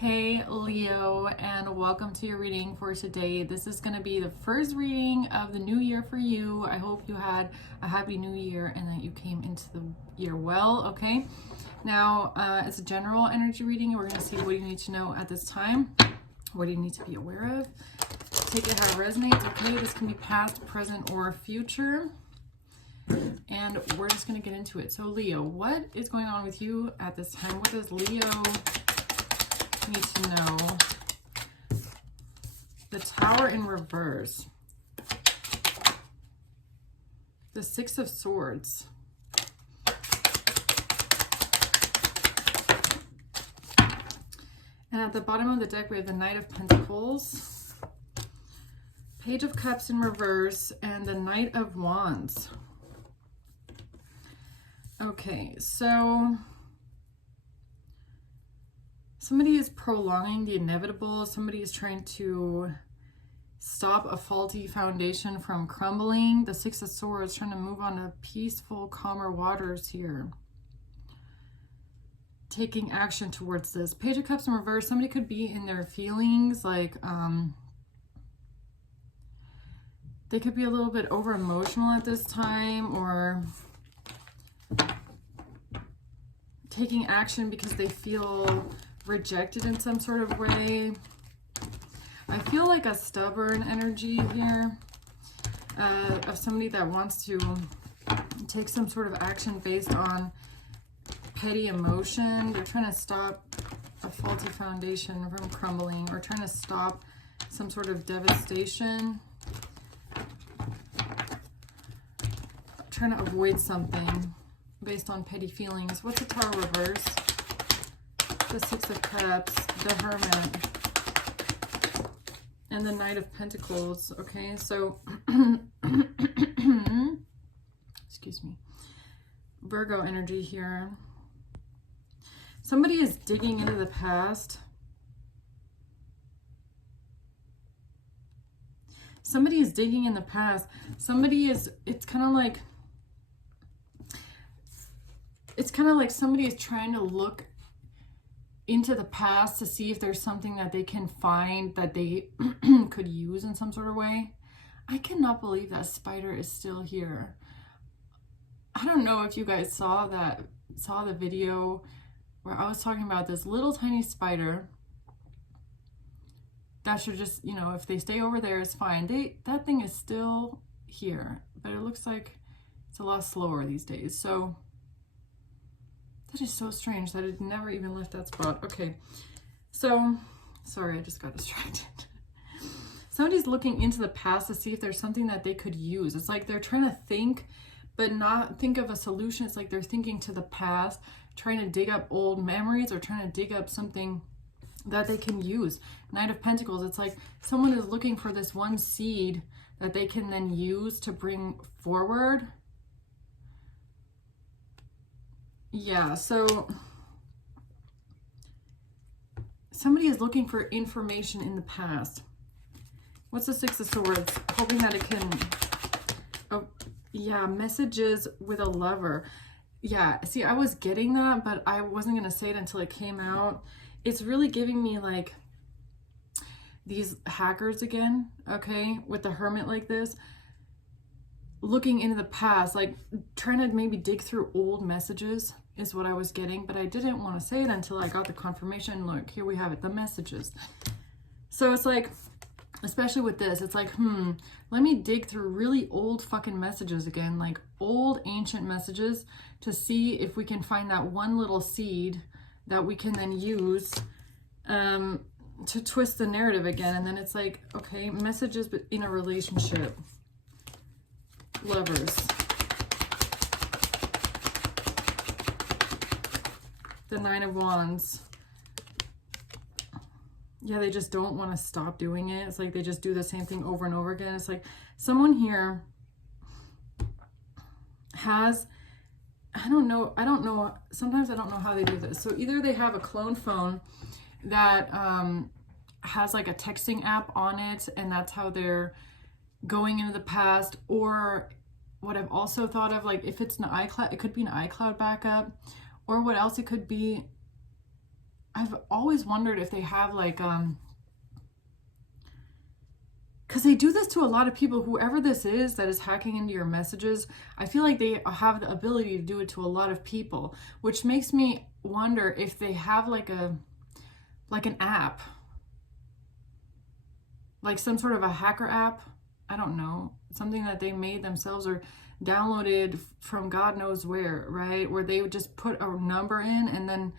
Hey Leo, and welcome to your reading for today. This is going to be the first reading of the new year for you. I hope you had a happy new year and that you came into the year well, okay? Now, it's a general energy reading. We're going to see what you need to know at this time. What do you need to be aware of? Take it how it resonates, okay? This can be past, present, or future. And we're just going to get into it. So Leo, what is going on with you at this time? What does Leo need to know? The Tower in reverse. The Six of Swords. And at the bottom of the deck, we have the Knight of Pentacles, Page of Cups in reverse, and the Knight of Wands. Okay, so somebody is prolonging the inevitable. Somebody is trying to stop a faulty foundation from crumbling. The Six of Swords trying to move on to peaceful, calmer waters here. Taking action towards this. Page of Cups in reverse. Somebody could be in their feelings, like they could be a little bit over emotional at this time, or taking action because they feel rejected in some sort of way. I feel like a stubborn energy here of somebody that wants to take some sort of action based on petty emotion. They're trying to stop a faulty foundation from crumbling, or trying to stop some sort of devastation. Trying to avoid something based on petty feelings. What's the Tower reverse? The Six of Cups, the Hermit, and the Knight of Pentacles. Okay, so excuse me, Virgo energy here. Somebody is digging into the past. Somebody is digging in the past. It's kind of like somebody is trying to look into the past to see if there's something that they can find that they could use in some sort of way. I cannot believe that spider is still here. I don't know if you guys saw the video where I was talking about this little tiny spider that should just, if they stay over there, it's fine. That thing is still here, but it looks like it's a lot slower these days. So that is so strange that it never even left that spot. Okay, so sorry, I just got distracted. Somebody's looking into the past to see if there's something that they could use. It's like they're trying to think, but not think of a solution. It's like they're thinking to the past, trying to dig up old memories, or trying to dig up something that they can use. Knight of Pentacles, it's like someone is looking for this one seed that they can then use to bring forward. Yeah, so somebody is looking for information in the past. What's the Six of Swords? Hoping that it can, oh yeah, messages with a lover. Yeah, see, I was getting that, but I wasn't going to say it until it came out. It's really giving me like these hackers again, okay, with the Hermit like this. Looking into the past, like trying to maybe dig through old messages is what I was getting, but I didn't want to say it until I got the confirmation. Look, here we have it, the messages. So it's like, especially with this, it's like, let me dig through really old fucking messages again, like old ancient messages, to see if we can find that one little seed that we can then use to twist the narrative again. And then it's like, okay, messages but in a relationship. Lovers. The Nine of Wands. Yeah, they just don't want to stop doing it. It's like they just do the same thing over and over again. It's like someone here has, I don't know, sometimes I don't know how they do this. So either they have a clone phone that has like a texting app on it, and that's how they're going into the past. Or what I've also thought of, like if it's an iCloud, it could be an iCloud backup. Or what else it could be I've always wondered if they have like, because they do this to a lot of people, whoever this is that is hacking into your messages. I feel like they have the ability to do it to a lot of people, which makes me wonder if they have like an app, like some sort of a hacker app. I don't know, something that they made themselves or downloaded from God knows where, right? Where they would just put a number in and then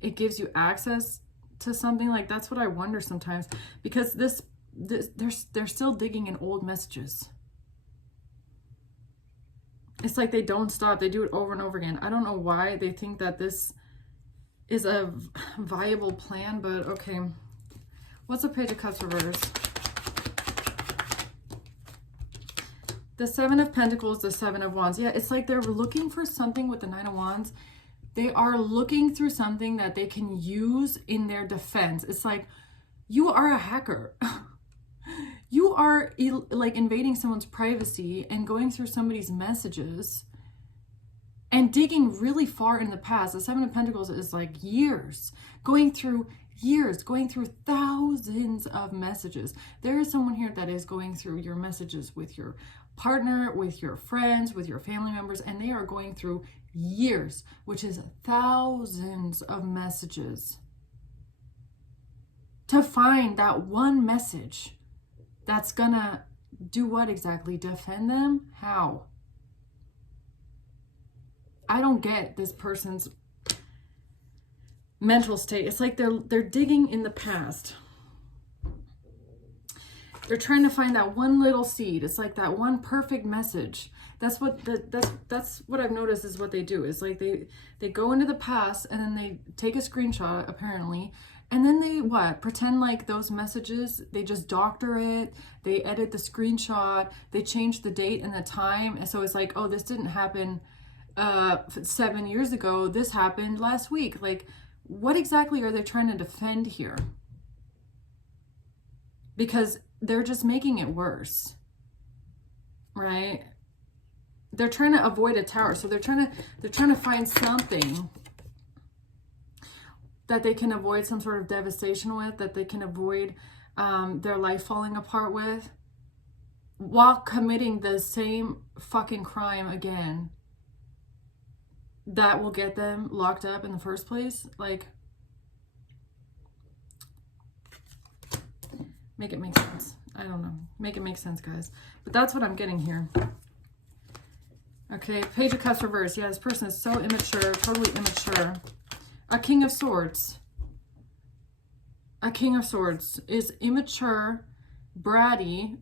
it gives you access to something. Like, that's what I wonder sometimes, because they're still digging in old messages. It's like they don't stop. They do it over and over again. I don't know why they think that this is a viable plan, but okay. What's the Page of Cups reverse? The Seven of Pentacles, the Seven of Wands. Yeah, it's like they're looking for something with the Nine of Wands. They are looking through something that they can use in their defense. It's like, you are a hacker. You are like invading someone's privacy and going through somebody's messages and digging really far in the past. The Seven of Pentacles is like years, going through thousands of messages. There is someone here that is going through your messages with your partner, with your friends, with your family members, and they are going through years, which is thousands of messages, to find that one message that's gonna do what exactly? Defend them? How? I don't get this person's mental state. It's like they're digging in the past. They're trying to find that one little seed. It's like that one perfect message. That's what that's what I've noticed is what they do. Is like they go into the past and then they take a screenshot apparently, and then they pretend like those messages, they just doctor it, they edit the screenshot, they change the date and the time, and so it's like, oh, this didn't happen 7 years ago, this happened last week. Like, what exactly are they trying to defend here? Because they're just making it worse, right? They're trying to avoid a tower, so they're trying to find something that they can avoid some sort of devastation with, that they can avoid their life falling apart with, while committing the same fucking crime again that will get them locked up in the first place. Like, make it make sense. I don't know. Make it make sense, guys. But that's what I'm getting here. Okay, Page of Cups reverse. Yeah, this person is so immature, totally immature. A King of Swords. A King of Swords is immature, bratty,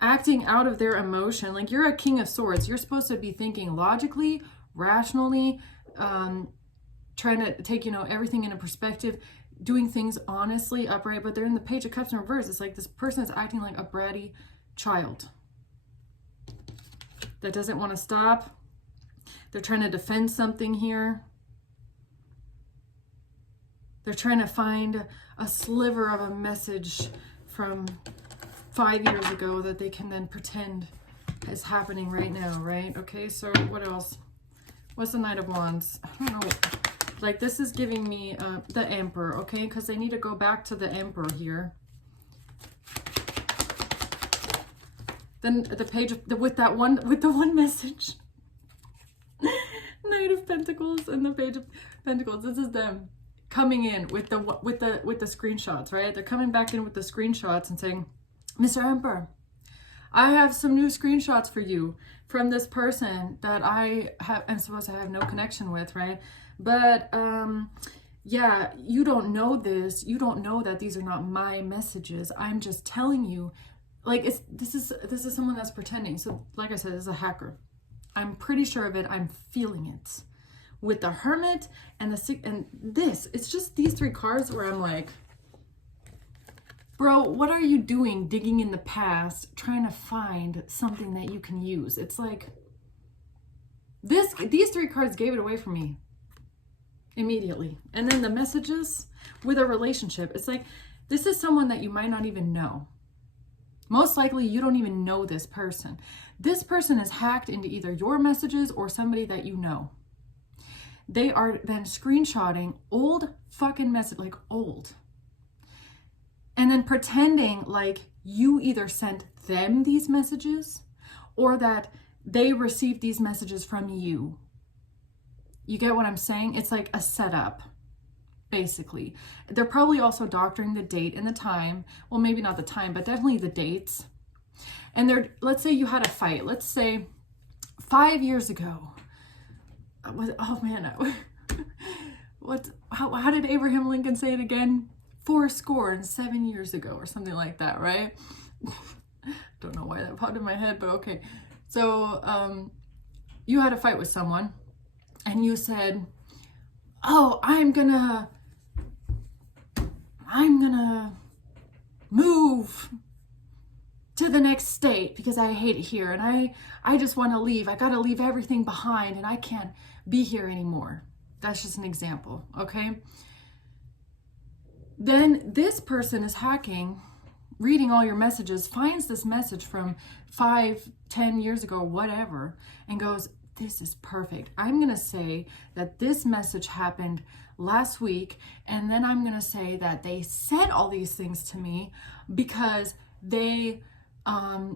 acting out of their emotion. Like, you're a King of Swords. You're supposed to be thinking logically, rationally, trying to take, everything into perspective, doing things honestly, upright, but they're in the Page of Cups in reverse. It's like this person is acting like a bratty child that doesn't want to stop. They're trying to defend something here. They're trying to find a sliver of a message from 5 years ago that they can then pretend is happening right now, right? Okay, so what else? What's the Knight of Wands? I don't know. Like, this is giving me the Emperor, okay? Because they need to go back to the Emperor here. Then the Page of, with the one message. Knight of Pentacles and the Page of Pentacles. This is them coming in with the screenshots, right? They're coming back in with the screenshots and saying, Mr. Emperor, I have some new screenshots for you from this person that I'm supposed to have no connection with, right? But yeah, you don't know this. You don't know that these are not my messages. I'm just telling you. Like, this is someone that's pretending. So, like I said, this is a hacker. I'm pretty sure of it. I'm feeling it with the Hermit and this. It's just these three cards where I'm like, bro, what are you doing digging in the past, trying to find something that you can use? It's like, these three cards gave it away for me immediately. And then the messages with a relationship. It's like, this is someone that you might not even know. Most likely, you don't even know this person. This person is hacked into either your messages or somebody that you know. they are then screenshotting old fucking message, like old, and then pretending like you either sent them these messages or that they received these messages from you. You get what I'm saying? It's like a setup, basically. They're probably also doctoring the date and the time. Well, maybe not the time, but definitely the dates. And let's say you had a fight. Let's say 5 years ago. Oh man, how did Abraham Lincoln say it again? 7 years ago or something like that, right? Don't know why that popped in my head, but okay. So you had a fight with someone and you said, oh, I'm gonna move to the next state because I hate it here and I just want to leave. I got to leave everything behind and I can't be here anymore. That's just an example, okay? Then this person is hacking, reading all your messages, finds this message from 5-10 years ago, whatever, and goes, this is perfect. I'm going to say that this message happened last week, and then I'm going to say that they said all these things to me because they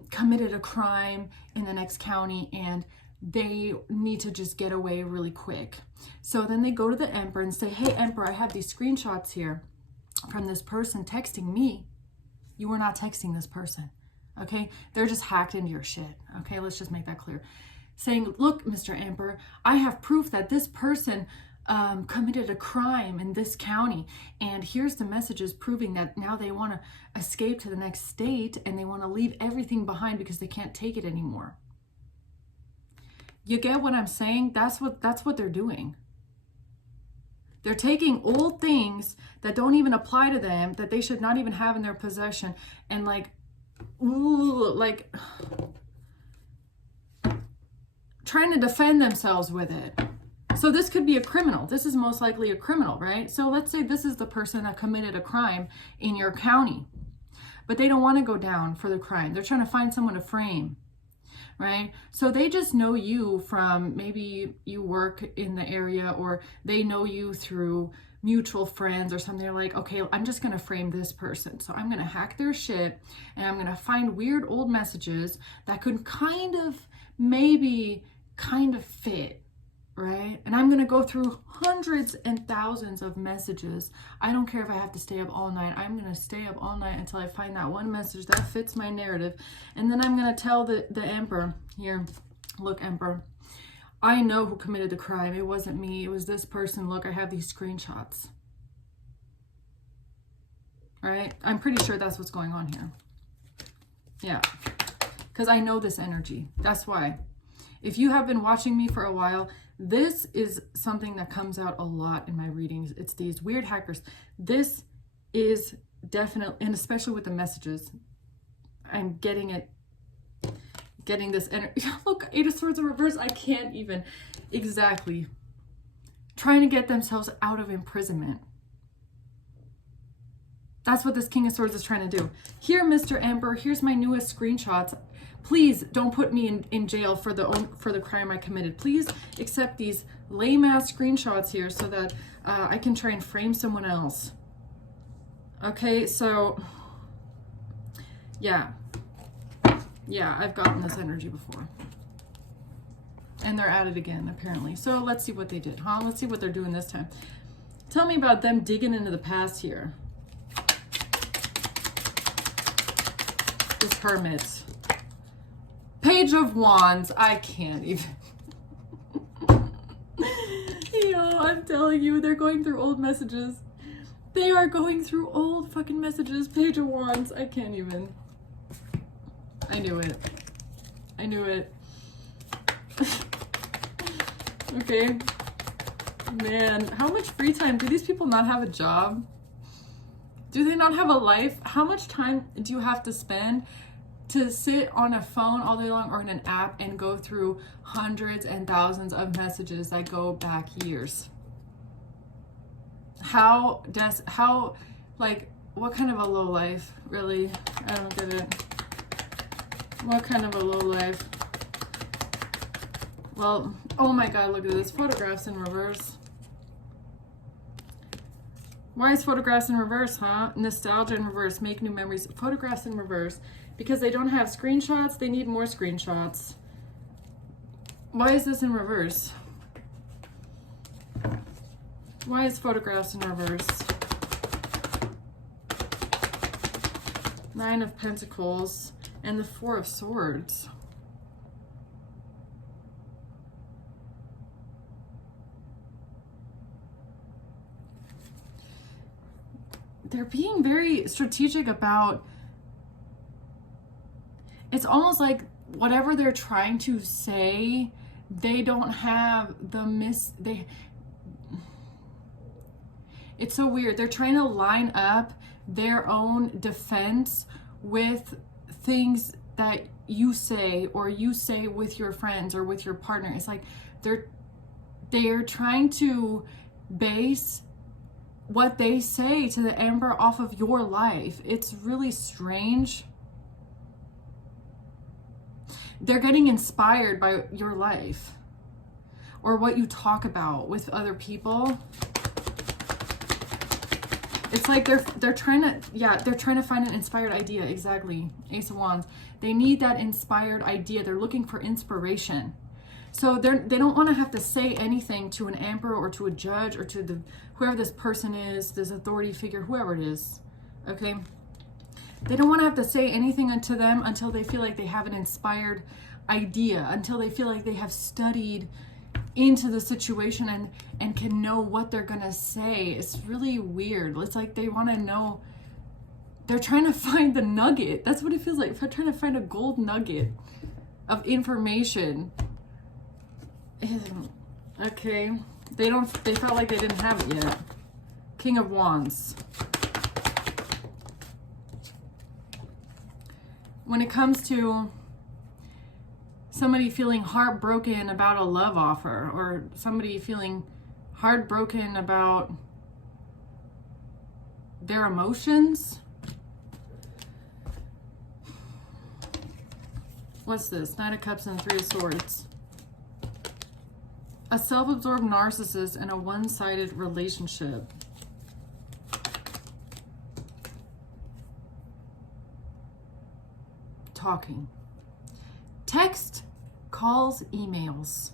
committed a crime in the next county and they need to just get away really quick. So then they go to the Emperor and say, hey, Emperor, I have these screenshots here from this person texting me. You were not texting this person, okay? They're just hacked into your shit, okay? Let's just make that clear. Saying, look, Mr. Emperor, I have proof that this person committed a crime in this county, and here's the messages proving that now they want to escape to the next state and they want to leave everything behind because they can't take it anymore. You get what I'm saying? That's what they're doing. They're taking old things that don't even apply to them, that they should not even have in their possession, and trying to defend themselves with it. So this could be a criminal. This is most likely a criminal, right? So let's say this is the person that committed a crime in your county, but they don't want to go down for the crime. They're trying to find someone to frame, right? So they just know you from, maybe you work in the area, or they know you through mutual friends or something. They're like, okay, I'm just going to frame this person. So I'm going to hack their shit and I'm going to find weird old messages that could maybe fit, right? And I'm going to go through hundreds and thousands of messages. I don't care if I have to stay up all night. I'm going to stay up all night until I find that one message that fits my narrative. And then I'm going to tell the Emperor, here, look, Emperor, I know who committed the crime. It wasn't me. It was this person. Look, I have these screenshots. Right? I'm pretty sure that's what's going on here. Yeah. Because I know this energy. That's why. If you have been watching me for a while, this is something that comes out a lot in my readings. It's these weird hackers. This is definitely, and especially with the messages, I'm getting this energy. Look, Eight of Swords in reverse. I can't even. Exactly. Trying to get themselves out of imprisonment. That's what this King of Swords is trying to do. Here, Mr. Emperor, here's my newest screenshots. Please don't put me in jail for the crime I committed. Please accept these lame-ass screenshots here so that I can try and frame someone else. Okay, so, yeah. Yeah, I've gotten this energy before. And they're at it again, apparently. So let's see what they did, huh? Let's see what they're doing this time. Tell me about them digging into the past here. This Hermit. Page of Wands. I can't even. I'm telling you, they're going through old messages. They are going through old fucking messages. Page of Wands. I can't even. I knew it. I knew it. Okay. Man, how much free time? Do these people not have a job? Do they not have a life? How much time do you have to spend to sit on a phone all day long or in an app and go through hundreds and thousands of messages that go back years? What kind of a low life? Really? I don't get it. What kind of a low life? Well, oh my God, look at this. Photographs in reverse. Why is photographs in reverse, huh? Nostalgia in reverse. Make new memories. Photographs in reverse. Because they don't have screenshots, they need more screenshots. Why is this in reverse? Why is photographs in reverse? Nine of Pentacles and the Four of Swords. They're being very strategic about, it's almost like whatever they're trying to say, they don't have it's so weird. They're trying to line up their own defense with things that you say, or you say with your friends or with your partner. It's like they're trying to base what they say to the Emperor off of your life. It's really strange. They're getting inspired by your life or what you talk about with other people. It's like they're trying to find an inspired idea. Exactly. Ace of Wands. They need that inspired idea. They're looking for inspiration. So they don't want to have to say anything to an emperor or to a judge or to whoever this person is, this authority figure, whoever it is. Okay? They don't want to have to say anything to them until they feel like they have an inspired idea, until they feel like they have studied into the situation and can know what they're going to say. It's really weird. It's like they want to know. They're trying to find the nugget. That's what it feels like. They're trying to find a gold nugget of information. Okay. They felt like they didn't have it yet. King of Wands. When it comes to somebody feeling heartbroken about a love offer, or somebody feeling heartbroken about their emotions. What's this? Knight of Cups and Three of Swords. A self-absorbed narcissist in a one-sided relationship. Talking. Text, calls, emails.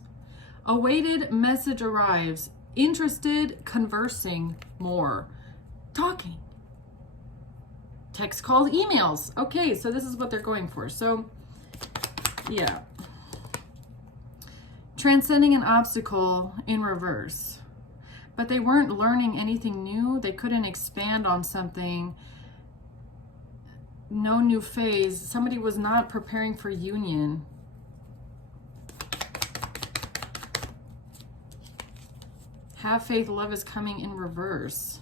Awaited message arrives. Interested, conversing more. Talking. Text, calls, emails. Okay, so this is what they're going for. So, yeah. Transcending an obstacle in reverse. But they weren't learning anything new. They couldn't expand on something. No new phase. Somebody was not preparing for union. Have faith, love is coming in reverse.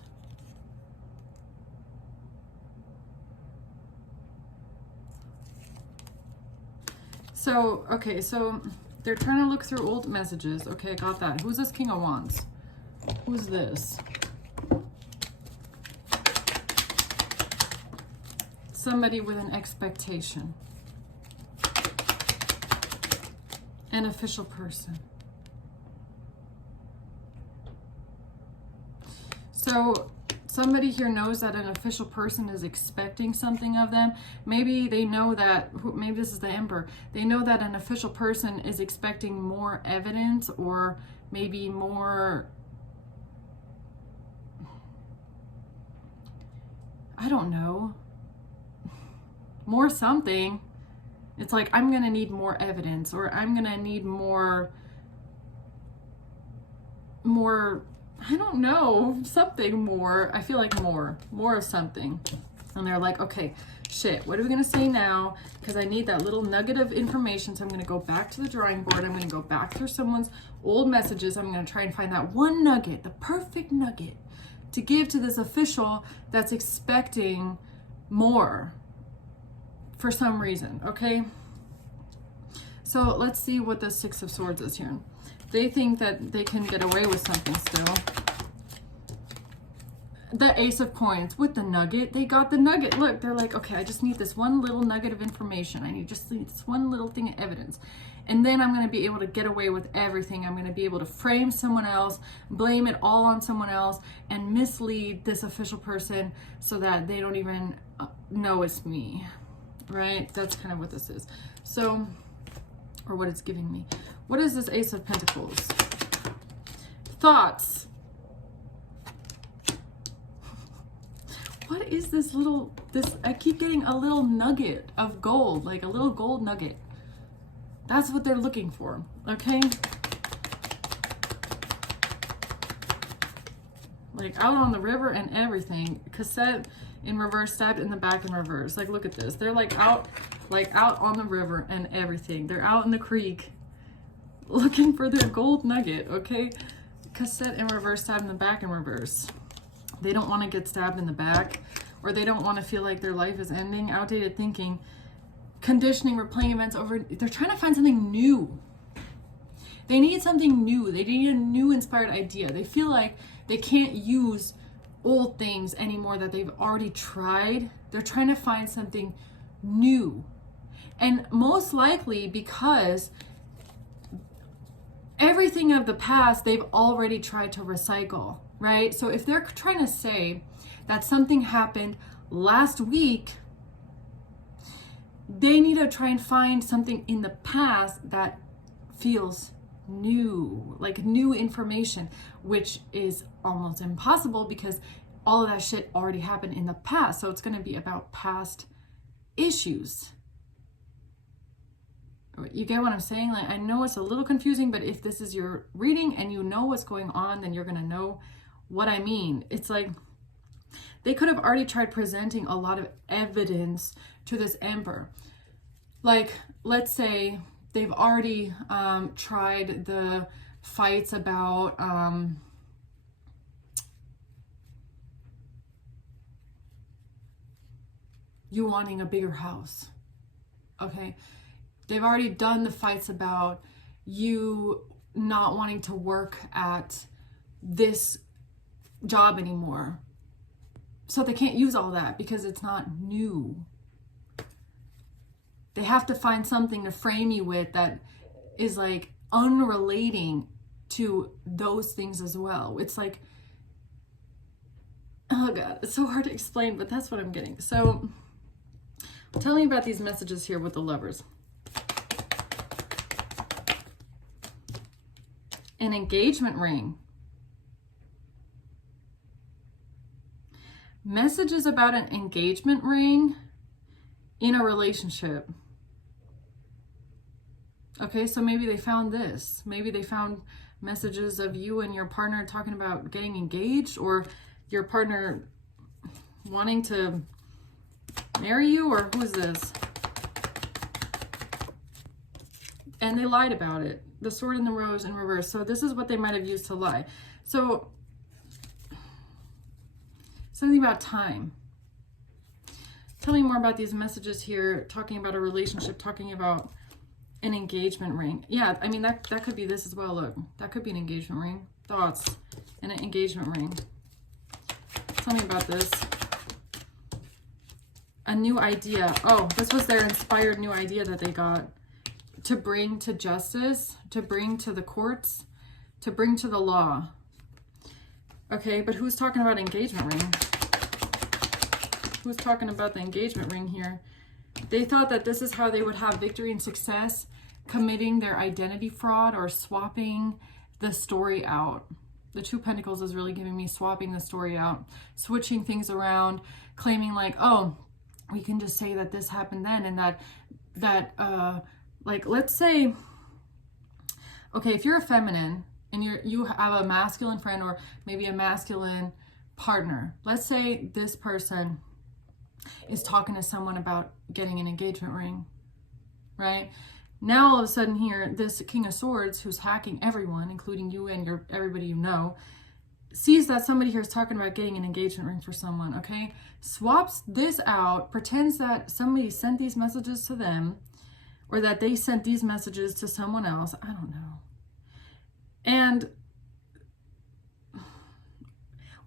So, okay, so they're trying to look through old messages. Okay, I got that. Who's this King of Wands? Who's this? Somebody with an expectation. An official person. So somebody here knows that an official person is expecting something of them. Maybe they know that, maybe this is the Emperor. They know that an official person is expecting more evidence, or maybe more, I don't know, more something. It's like, I'm going to need more evidence, or I'm going to need more, I don't know, something more. I feel like more of something. And they're like, okay, shit, what are we going to say now? Because I need that little nugget of information. So I'm going to go back to the drawing board. I'm going to go back through someone's old messages. I'm going to try and find that one nugget, the perfect nugget to give to this official that's expecting more for some reason. Okay. So let's see what the Six of Swords is here. They think that they can get away with something still. the Ace of Coins with the nugget. They got the nugget. Look, they're like, okay, I just need this one little nugget of information. I need just this one little thing of evidence. And then I'm going to be able to get away with everything. I'm going to be able to frame someone else, blame it all on someone else, and mislead this official person so that they don't even know it's me, right? That's kind of what this is. So, or what it's giving me. What is this Ace of Pentacles? Thoughts. What is this little, I keep getting a little nugget of gold, like a little gold nugget. That's what they're looking for, okay? Like out on the river and everything. Cassette in reverse, stabbed in the back in reverse. Like, look at this. They're like out on the river and everything. They're out in the creek looking for their gold nugget, okay? Cassette in reverse, stabbed in the back in reverse. They don't want to get stabbed in the back, or they don't want to feel like their life is ending. Outdated thinking. Conditioning, replaying events over. They're trying to find something new. They need something new. They need a new inspired idea. They feel like they can't use old things anymore that they've already tried. They're trying to find something new. And most likely because everything of the past they've already tried to recycle, right? So if they're trying to say that something happened last week, they need to try and find something in the past that feels new, like new information, which is almost impossible because all of that shit already happened in the past. So it's going to be about past issues. You get what I'm saying? Like, I know it's a little confusing, but if this is your reading and you know what's going on, then you're going to know what I mean. It's like they could have already tried presenting a lot of evidence to this Emperor. Like, let's say they've already tried the fights about you wanting a bigger house, okay? They've already done the fights about you not wanting to work at this job anymore. So they can't use all that because it's not new. They have to find something to frame you with that is like unrelating to those things as well. It's like, oh God, it's so hard to explain, but that's what I'm getting. So I'm telling you about these messages here with the Lovers. An engagement ring. Messages about an engagement ring in a relationship. Okay, so maybe they found this. Maybe they found messages of you and your partner talking about getting engaged, or your partner wanting to marry you, or who is this? And they lied about it. The Sword and the Rose in reverse. So this is what they might have used to lie. So something about time. Tell me more about these messages here, talking about a relationship, talking about an engagement ring. Yeah, I mean, that could be this as well. Look, that could be an engagement ring. Thoughts and an engagement ring. Tell me about this. A new idea. Oh, this was their inspired new idea that they got to bring to justice, to bring to the courts, to bring to the law. Okay, but who's talking about engagement ring? Who's talking about the engagement ring here? They thought that this is how they would have victory and success, committing their identity fraud or swapping the story out. The Two of Pentacles is really giving me swapping the story out, switching things around, claiming like, oh, we can just say that this happened then, and that like, let's say, okay, if you're a feminine and you have a masculine friend or maybe a masculine partner, let's say this person is talking to someone about getting an engagement ring, right? Now all of a sudden here, this King of Swords, who's hacking everyone, including you and everybody you know, sees that somebody here is talking about getting an engagement ring for someone, okay? Swaps this out, pretends that somebody sent these messages to them, or that they sent these messages to someone else. I don't know. And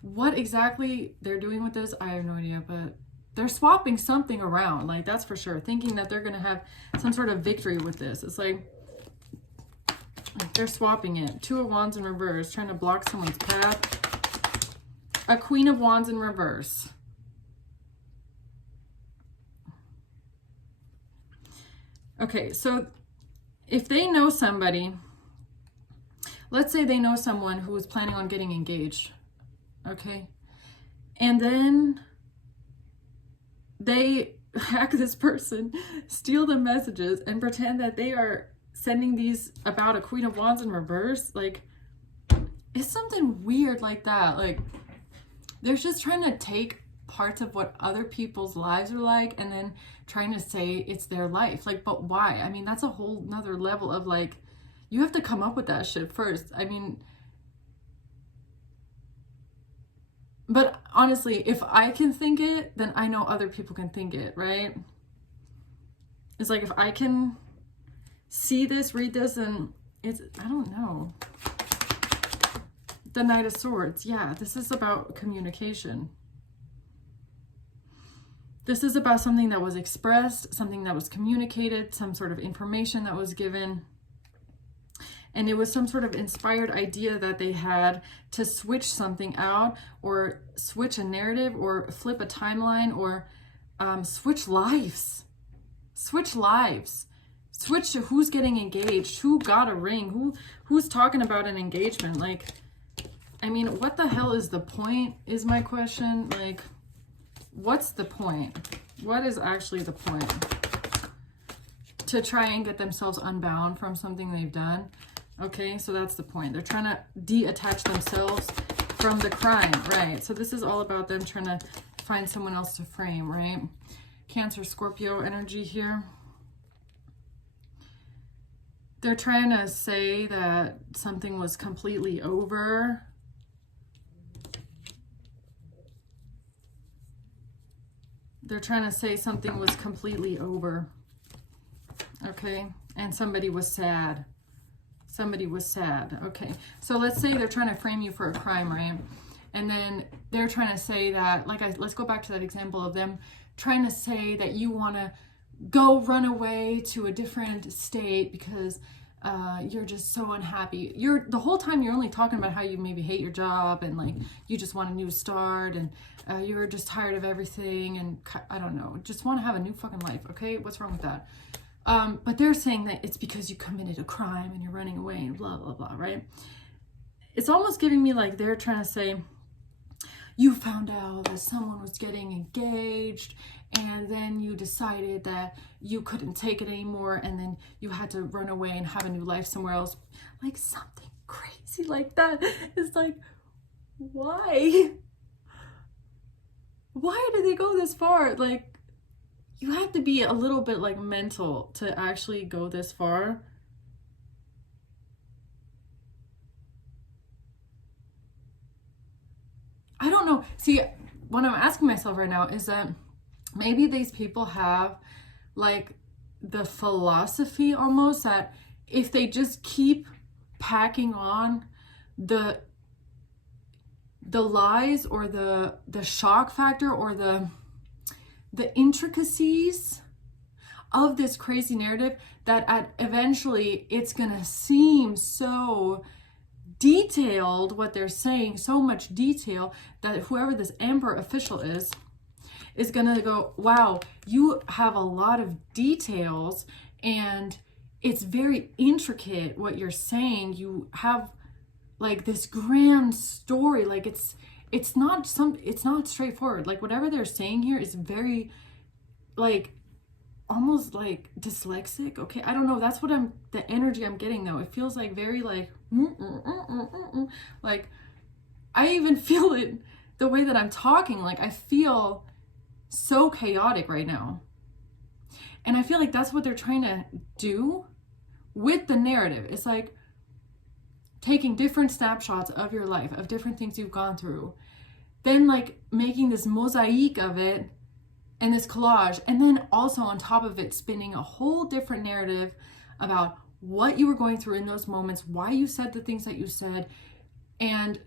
What exactly they're doing with this, I have no idea, but they're swapping something around, like that's for sure, thinking that they're going to have some sort of victory with this. It's like they're swapping it. Two of Wands in reverse, trying to block someone's path. A Queen of Wands in reverse. Okay, so if they know somebody, let's say they know someone who is planning on getting engaged, okay? And then they hack this person, steal the messages, and pretend that they are sending these about a Queen of Wands in reverse. Like, it's something weird like that. Like, they're just trying to take parts of what other people's lives are like and then trying to say it's their life. Like, but why? I mean, that's a whole nother level of like, you have to come up with that shit first. I mean, but honestly, if I can think it, then I know other people can think it, right? It's like, if I can see this, read this, and it's, I don't know. The Knight of Swords. Yeah, this is about communication. This is about something that was expressed, something that was communicated, some sort of information that was given. And it was some sort of inspired idea that they had to switch something out, or switch a narrative, or flip a timeline, or switch lives. Switch lives. Switch to who's getting engaged, who got a ring, who's talking about an engagement. Like, I mean, what the hell is the point, is my question. Like, what's the point? What is actually the point? To try and get themselves unbound from something they've done. Okay, so that's the point. They're trying to detach themselves from the crime, right? So this is all about them trying to find someone else to frame, right? Cancer, Scorpio energy here. They're trying to say that something was completely over. They're trying to say something was completely over. Okay, and somebody was sad. Somebody was sad. Okay, so let's say they're trying to frame you for a crime, right? And then they're trying to say that, like, let's go back to that example of them trying to say that you want to go run away to a different state because you're just so unhappy. The whole time you're only talking about how you maybe hate your job and like you just want a new start, and you're just tired of everything, and I don't know, just want to have a new fucking life. Okay, what's wrong with that? But they're saying that it's because you committed a crime and you're running away and blah, blah, blah, right? It's almost giving me like they're trying to say, you found out that someone was getting engaged, and then you decided that you couldn't take it anymore, and then you had to run away and have a new life somewhere else. Like something crazy like that. It's like, why? Why did they go this far? Like, you have to be a little bit like mental to actually go this far. I don't know. See, what I'm asking myself right now is that maybe these people have like the philosophy almost that if they just keep packing on the lies or the shock factor or the intricacies of this crazy narrative, that eventually it's gonna seem so detailed, what they're saying, so much detail, that whoever this Emperor official is gonna go, wow, you have a lot of details and it's very intricate what you're saying. You have like this grand story, like it's not straightforward. Like whatever they're saying here is very like almost like dyslexic. Okay, I don't know, that's what the energy I'm getting though. It feels like very like like I even feel it the way that I'm talking. Like I feel so chaotic right now, and I feel like that's what they're trying to do with the narrative. It's like taking different snapshots of your life, of different things you've gone through, then like making this mosaic of it and this collage, and then also on top of it spinning a whole different narrative about what you were going through in those moments, why you said the things that you said. And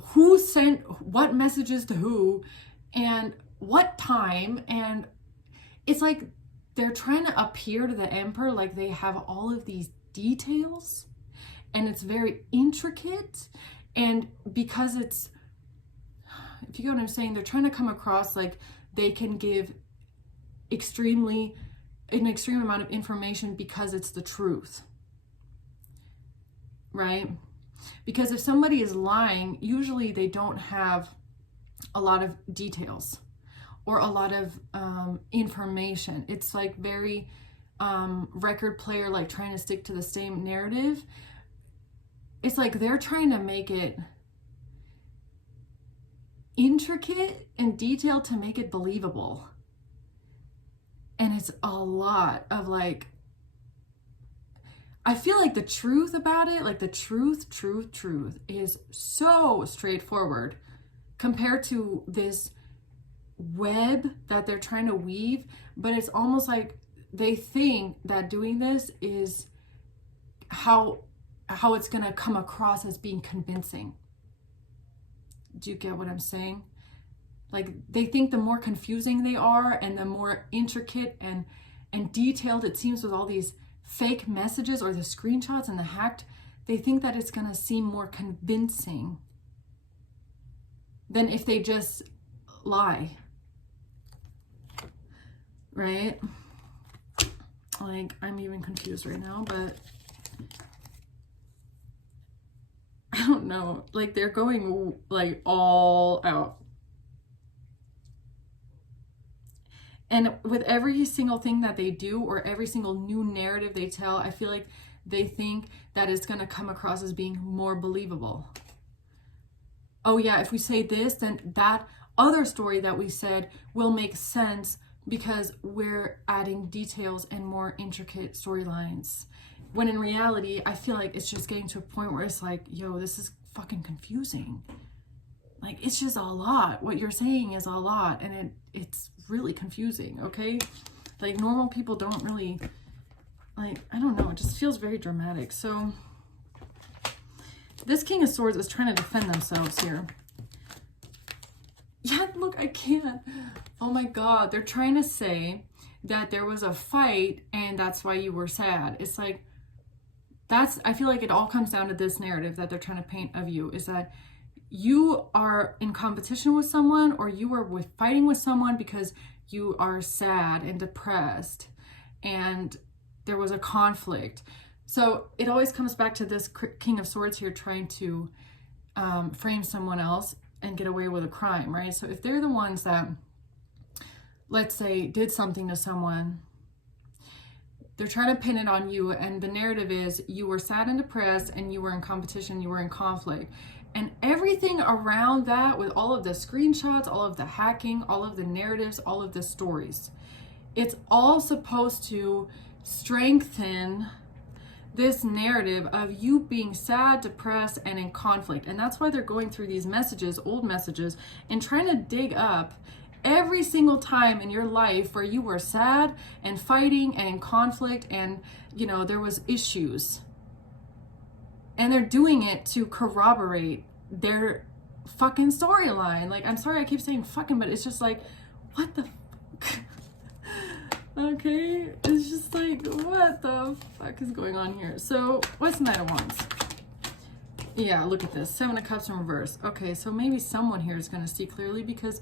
who sent what messages to who and what time. And it's like they're trying to appear to the emperor like they have all of these details, and it's very intricate. And because it's, if you get what I'm saying, they're trying to come across like they can give an extreme amount of information because it's the truth, right? Because if somebody is lying, usually they don't have a lot of details or a lot of information. It's like very record player, like trying to stick to the same narrative. It's like they're trying to make it intricate and detailed to make it believable. And it's a lot of like, I feel like the truth about it, like the truth is so straightforward compared to this web that they're trying to weave. But it's almost like they think that doing this is how it's going to come across as being convincing. Do you get what I'm saying? Like they think the more confusing they are and the more intricate and detailed it seems with all these fake messages or the screenshots and the hacked, they think that it's going to seem more convincing than if they just lie. Right? Like, I'm even confused right now, but I don't know. Like, they're going like all out. And with every single thing that they do or every single new narrative they tell, I feel like they think that it's going to come across as being more believable. Oh yeah, if we say this, then that other story that we said will make sense because we're adding details and more intricate storylines. When in reality, I feel like it's just getting to a point where it's like, yo, this is fucking confusing. Like, it's just a lot. What you're saying is a lot, and it's really confusing, okay? Like, normal people don't really, like, I don't know, it just feels very dramatic. So, this King of Swords is trying to defend themselves here. Yeah, look, I can't. Oh my God, they're trying to say that there was a fight, and that's why you were sad. It's like, I feel like it all comes down to this narrative that they're trying to paint of you, is that you are in competition with someone, or you are fighting with someone because you are sad and depressed and there was a conflict. So it always comes back to this King of Swords here trying to frame someone else and get away with a crime, right? So if they're the ones that, let's say, did something to someone, they're trying to pin it on you, and the narrative is you were sad and depressed and you were in competition, you were in conflict. And everything around that, with all of the screenshots, all of the hacking, all of the narratives, all of the stories, it's all supposed to strengthen this narrative of you being sad, depressed, and in conflict. And that's why they're going through these messages, old messages, and trying to dig up every single time in your life where you were sad and fighting and in conflict and, you know, there was issues. And they're doing it to corroborate their fucking storyline. Like, I'm sorry I keep saying fucking, but it's just like, what the fuck? Okay, it's just like, what the fuck is going on here? So, what's Knight of Wands? Yeah, look at this. Seven of Cups in reverse. Okay, so maybe someone here is going to see clearly because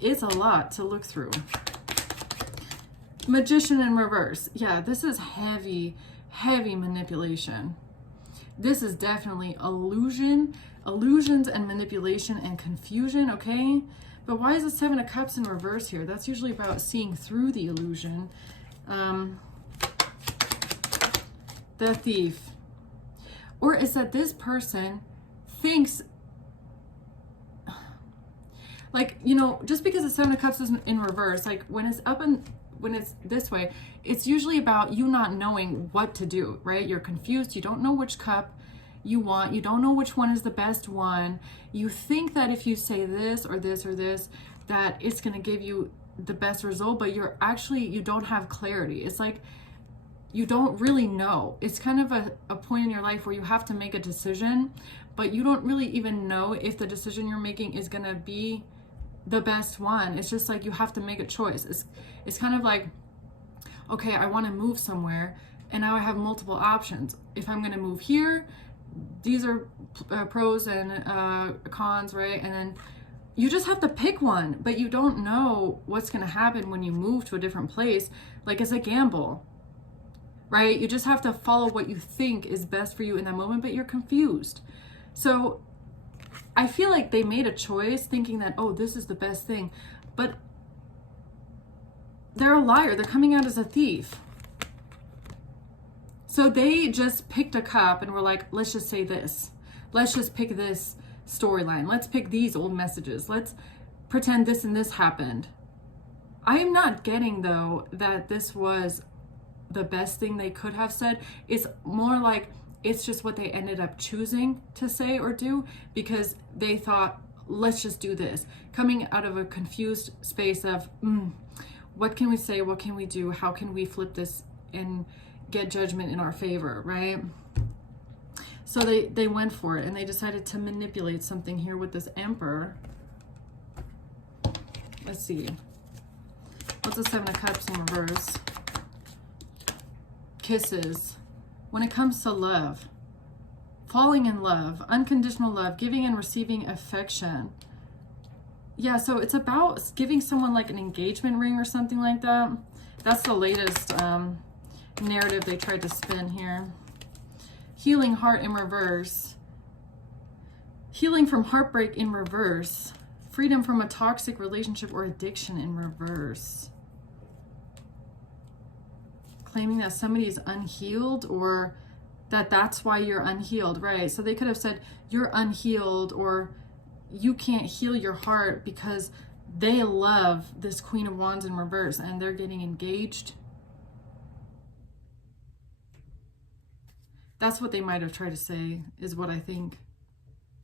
it's a lot to look through. Magician in reverse. Yeah, this is heavy, heavy manipulation. This is definitely illusions and manipulation and confusion, okay? But why is the Seven of Cups in reverse here? That's usually about seeing through the illusion. The Thief. Or is that this person thinks, like, you know, just because the Seven of Cups is in reverse, like when it's up and when it's this way, it's usually about you not knowing what to do, right? You're confused. You don't know which cup you want. You don't know which one is the best one. You think that if you say this or this or this, that it's going to give you the best result, but you don't have clarity. It's like you don't really know. It's kind of a point in your life where you have to make a decision, but you don't really even know if the decision you're making is going to be the best one. It's just like you have to make a choice. It's kind of like, okay, I want to move somewhere, and now I have multiple options. If I'm going to move here, these are pros and cons, right? And then you just have to pick one, but you don't know what's going to happen when you move to a different place. Like, it's a gamble, right? You just have to follow what you think is best for you in that moment, but you're confused. So I feel like they made a choice thinking that, oh, this is the best thing, but they're a liar. They're coming out as a thief. So they just picked a cup and were like, let's just say this. Let's just pick this storyline. Let's pick these old messages. Let's pretend this and this happened. I am not getting, though, that this was the best thing they could have said. It's more like it's just what they ended up choosing to say or do because they thought, let's just do this. Coming out of a confused space of, what can we say? What can we do? How can we flip this and get judgment in our favor, right? So they went for it, and they decided to manipulate something here with this Emperor. Let's see. What's the Seven of Cups in reverse? Kisses. When it comes to love, falling in love, unconditional love, giving and receiving affection. Yeah, so it's about giving someone like an engagement ring or something like that. That's the latest narrative they tried to spin here. Healing heart in reverse. Healing from heartbreak in reverse. Freedom from a toxic relationship or addiction in reverse. Claiming that somebody is unhealed, or that's why you're unhealed, right? So they could have said you're unhealed, or you can't heal your heart because they love this Queen of Wands in reverse and they're getting engaged. That's what they might have tried to say, is what I think.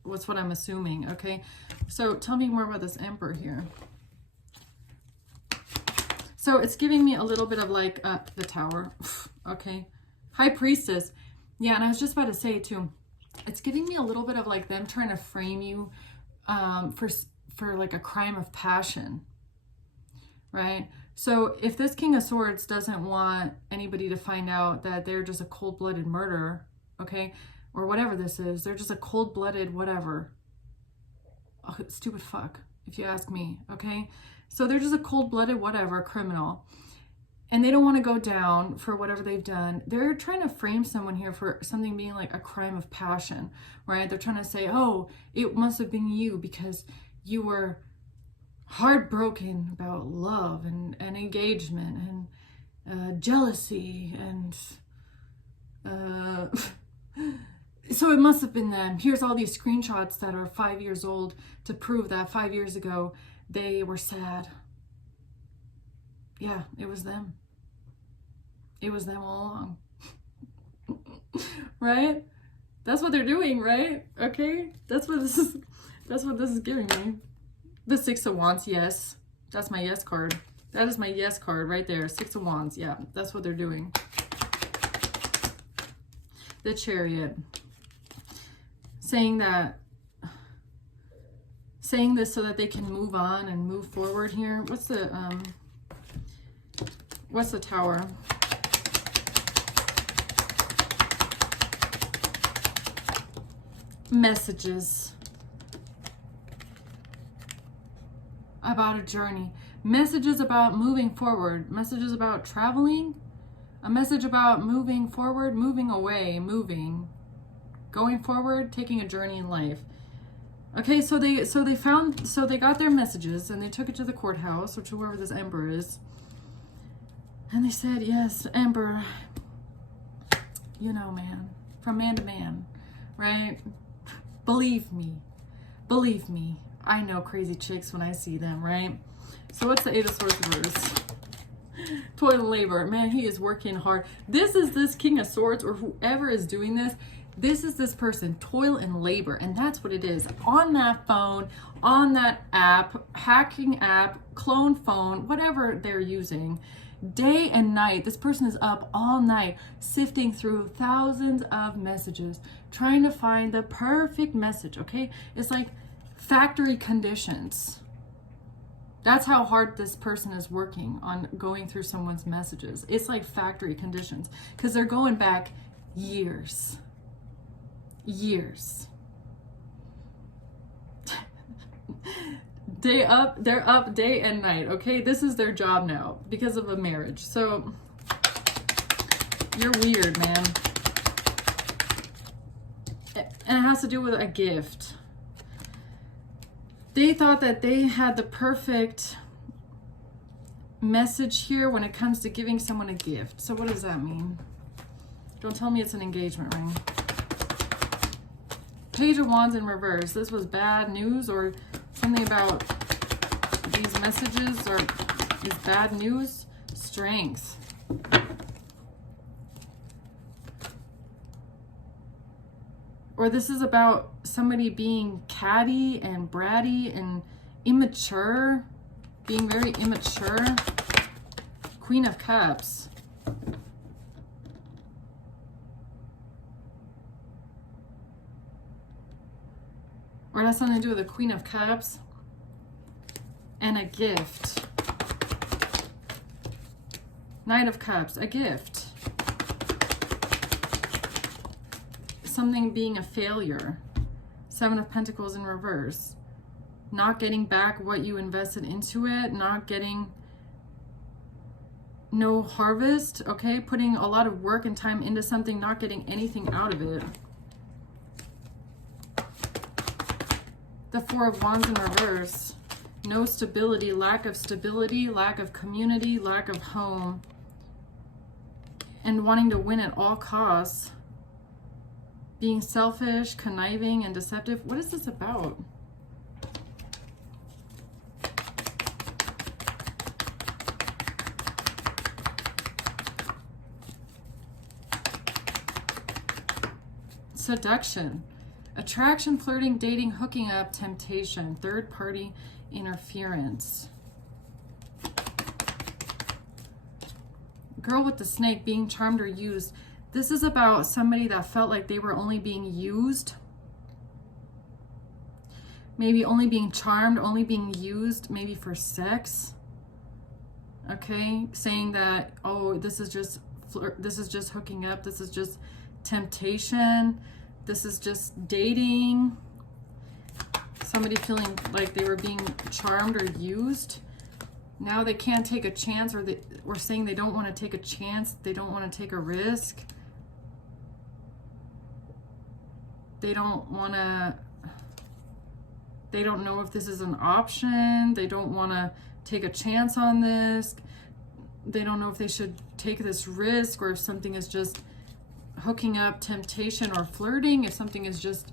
What's what I'm assuming, okay? So tell me more about this Emperor here. So it's giving me a little bit of like the Tower, okay? High Priestess. Yeah, and I was just about to say too, it's giving me a little bit of like them trying to frame you for like a crime of passion, right? So if this King of Swords doesn't want anybody to find out that they're just a cold-blooded murderer, okay, or whatever this is, they're just a cold-blooded whatever, stupid fuck, if you ask me, okay? So they're just a cold-blooded whatever criminal, and they don't want to go down for whatever they've done. They're trying to frame someone here for something being like a crime of passion, right? They're trying to say, oh, it must have been you because you were heartbroken about love and engagement and jealousy and so it must have been them. Here's all these screenshots that are 5 years old to prove that 5 years ago they were sad. Yeah, it was them. It was them all along. Right? That's what they're doing, right? Okay? That's what this is giving me. The Six of Wands, yes. That's my yes card. That is my yes card right there. Six of Wands, yeah. That's what they're doing. The Chariot. Saying this so that they can move on and move forward here. What's the Tower? Messages about a journey, messages about moving forward, messages about traveling, a message about moving forward, moving away, moving, going forward, taking a journey in life. Okay, so they got their messages and they took it to the courthouse, which whoever this Emperor is, and they said, yes, Emperor, you know, man, from man to man, right? Believe me, I know crazy chicks when I see them, right? So what's the Eight of Swords reverse? Toil and labor. Man, he is working hard. This is this King of Swords, or whoever is doing this. This is this person, toil and labor, and that's what it is. On that phone, on that app, hacking app, clone phone, whatever they're using, day and night. This person is up all night sifting through thousands of messages, trying to find the perfect message, okay? It's like factory conditions. That's how hard this person is working on going through someone's messages. It's like factory conditions because they're going back years. They're up day and night, okay? This is their job now because of a marriage. So you're weird, man. And it has to do with a gift. They thought that they had the perfect message here when it comes to giving someone a gift. So what does that mean? Don't tell me it's an engagement ring. Page of Wands in reverse. This was bad news or something about these messages or is bad news. Strength. Or this is about somebody being catty and bratty and immature, being very immature. Queen of Cups. Or it has something to do with the Queen of Cups and a gift. Knight of Cups, a gift. Something being a failure. Seven of Pentacles in reverse. Not getting back what you invested into it. Not getting no harvest. Okay, putting a lot of work and time into something, not getting anything out of it. The Four of Wands in reverse. No stability, lack of community, lack of home. And wanting to win at all costs. Being selfish, conniving, and deceptive. What is this about? Seduction. Attraction, flirting, dating, hooking up, temptation, third party interference. Girl with the snake, being charmed or used. This is about somebody that felt like they were only being used. Maybe only being charmed, only being used, maybe for sex. Okay, saying that, oh, this is just hooking up, this is just temptation. This is just dating. Somebody feeling like they were being charmed or used. Now they can't take a chance, or we're saying they don't want to take a chance. They don't want to take a risk. They don't want to. They don't know if this is an option. They don't want to take a chance on this. They don't know if they should take this risk or if something is just hooking up, temptation, or flirting, if something is just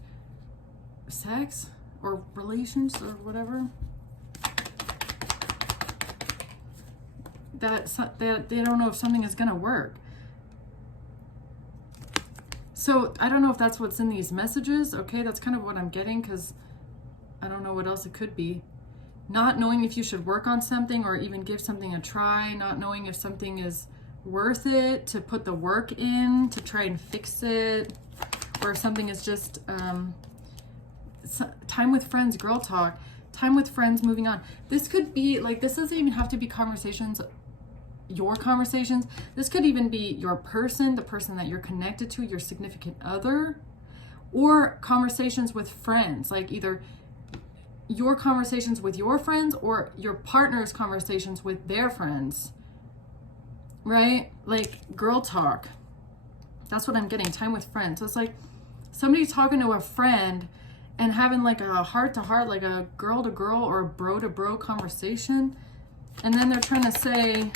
sex or relations or whatever. That they don't know if something is going to work. So I don't know if that's what's in these messages. Okay, that's kind of what I'm getting, because I don't know what else it could be. Not knowing if you should work on something or even give something a try. Not knowing if something is worth it to put the work in to try and fix it, or if something is just time with friends, girl talk, time with friends, moving on. This could be like, this doesn't even have to be conversations, your conversations. This could even be your person, the person that you're connected to, your significant other, or conversations with friends, like either your conversations with your friends or your partner's conversations with their friends. Right? Like girl talk. That's what I'm getting. Time with friends. So it's like somebody talking to a friend and having like a heart to heart, like a girl to girl or a bro to bro conversation. And then they're trying to say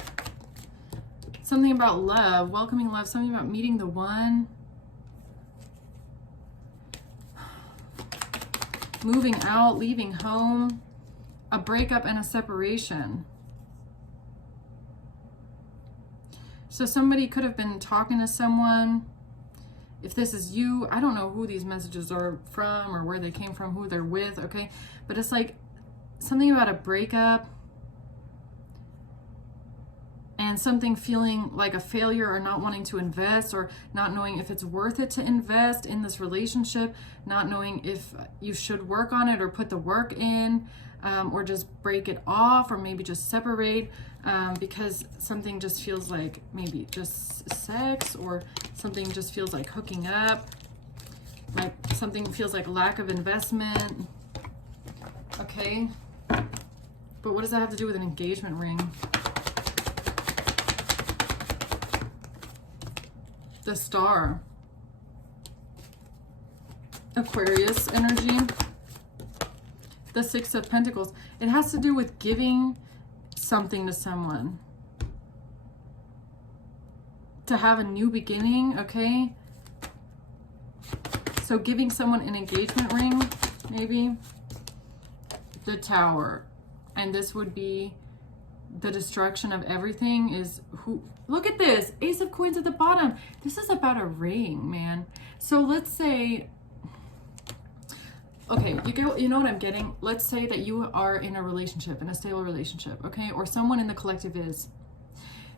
something about love, welcoming love, something about meeting the one. Moving out, leaving home, a breakup and a separation. So somebody could have been talking to someone. If this is you, I don't know who these messages are from or where they came from, who they're with, okay? But it's like something about a breakup and and something feeling like a failure, or not wanting to invest, or not knowing if it's worth it to invest in this relationship, not knowing if you should work on it or put the work in, or just break it off, or maybe just separate, because something just feels like maybe just sex, or something just feels like hooking up, like something feels like lack of investment. Okay, but what does that have to do with an engagement ring? The Star. Aquarius energy. The Six of Pentacles. It has to do with giving something to someone. To have a new beginning, okay? So giving someone an engagement ring, maybe. The Tower. And this would be the destruction of everything is who. Look at this. Ace of Coins at the bottom. This is about a ring, man. So let's say, okay, you know what I'm getting? Let's say that you are in a relationship, in a stable relationship, okay? Or someone in the collective is.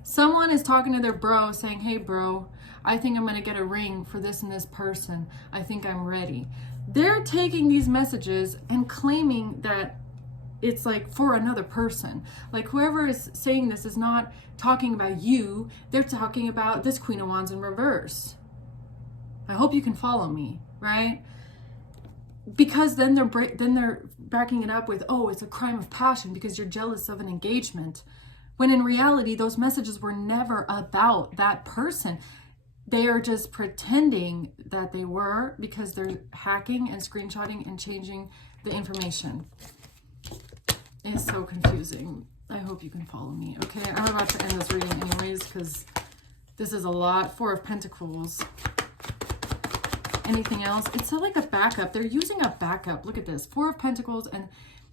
Someone is talking to their bro saying, hey bro, I think I'm going to get a ring for this and this person. I think I'm ready. They're taking these messages and claiming that it's like for another person. Like whoever is saying this is not talking about you. They're talking about this Queen of Wands in reverse. I hope you can follow me, right? Because then they're backing it up with, oh, it's a crime of passion because you're jealous of an engagement. When in reality, those messages were never about that person. They are just pretending that they were, because they're hacking and screenshotting and changing the information. It's so confusing. I hope you can follow me. Okay, I'm about to end this reading anyways, because this is a lot. Four of Pentacles. Anything else? It's like a backup. They're using a backup. Look at this. Four of Pentacles, and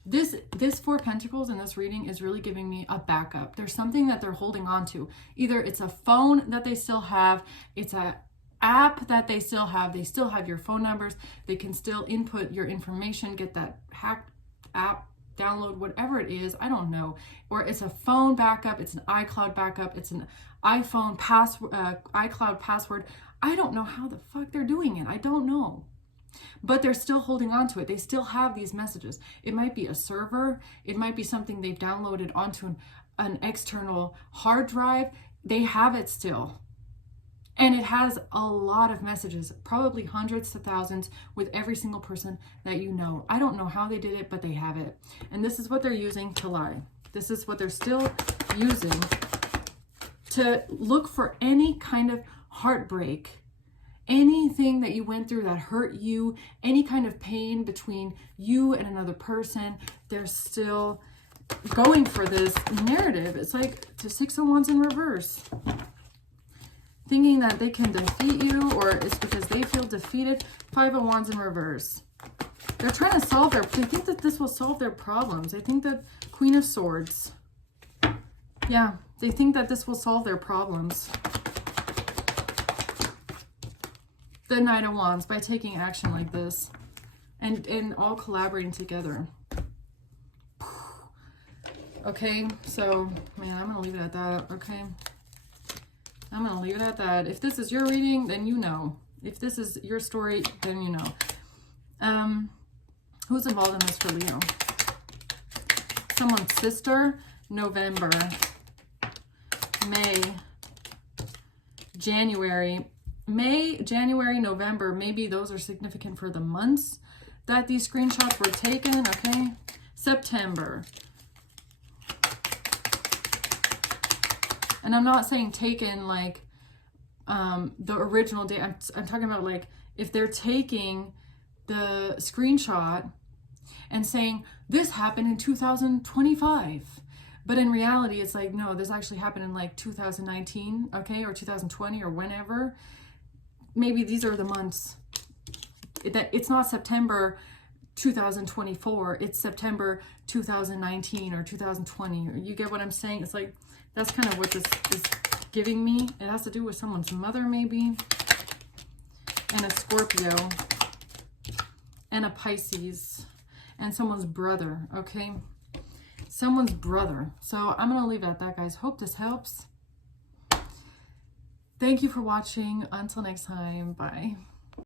this Four of Pentacles in this reading is really giving me a backup. There's something that they're holding on to. Either it's a phone that they still have, it's a app that they still have your phone numbers, they can still input your information, get that hacked app, download, whatever it is, I don't know. Or it's a phone backup, it's an iCloud backup, it's an iPhone iCloud password. I don't know how the fuck they're doing it. I don't know. But they're still holding on to it. They still have these messages. It might be a server. It might be something they've downloaded onto an external hard drive. They have it still. And it has a lot of messages, probably hundreds to thousands, with every single person that you know. I don't know how they did it, but they have it. And this is what they're using to lie. This is what they're still using to look for any kind of heartbreak, anything that you went through that hurt you, any kind of pain between you and another person. They're still going for this narrative. It's like the Six of Wands in reverse. Thinking that they can defeat you, or it's because they feel defeated. Five of Wands in reverse. They're trying to solve they think that this will solve their problems. They think that Queen of Swords. Yeah, they think that this will solve their problems. The Knight of Wands, by taking action like this and all collaborating together. Okay, so, man, I'm going to leave it at that, okay? I'm going to leave it at that. If this is your reading, then you know. If this is your story, then you know. Who's involved in this for Leo? Someone's sister. November. May. January. May, January, November. Maybe those are significant for the months that these screenshots were taken. Okay. September. And I'm not saying taken like the original date. I'm talking about like if they're taking the screenshot and saying this happened in 2025. But in reality, it's like, no, this actually happened in like 2019, okay, or 2020 or whenever. Maybe these are the months. It's not September 2024. It's September 2019 or 2020. You get what I'm saying? It's like, that's kind of what this is giving me. It has to do with someone's mother, maybe. And a Scorpio. And a Pisces. And someone's brother, okay? Someone's brother. So I'm going to leave it at that, guys. Hope this helps. Thank you for watching. Until next time. Bye.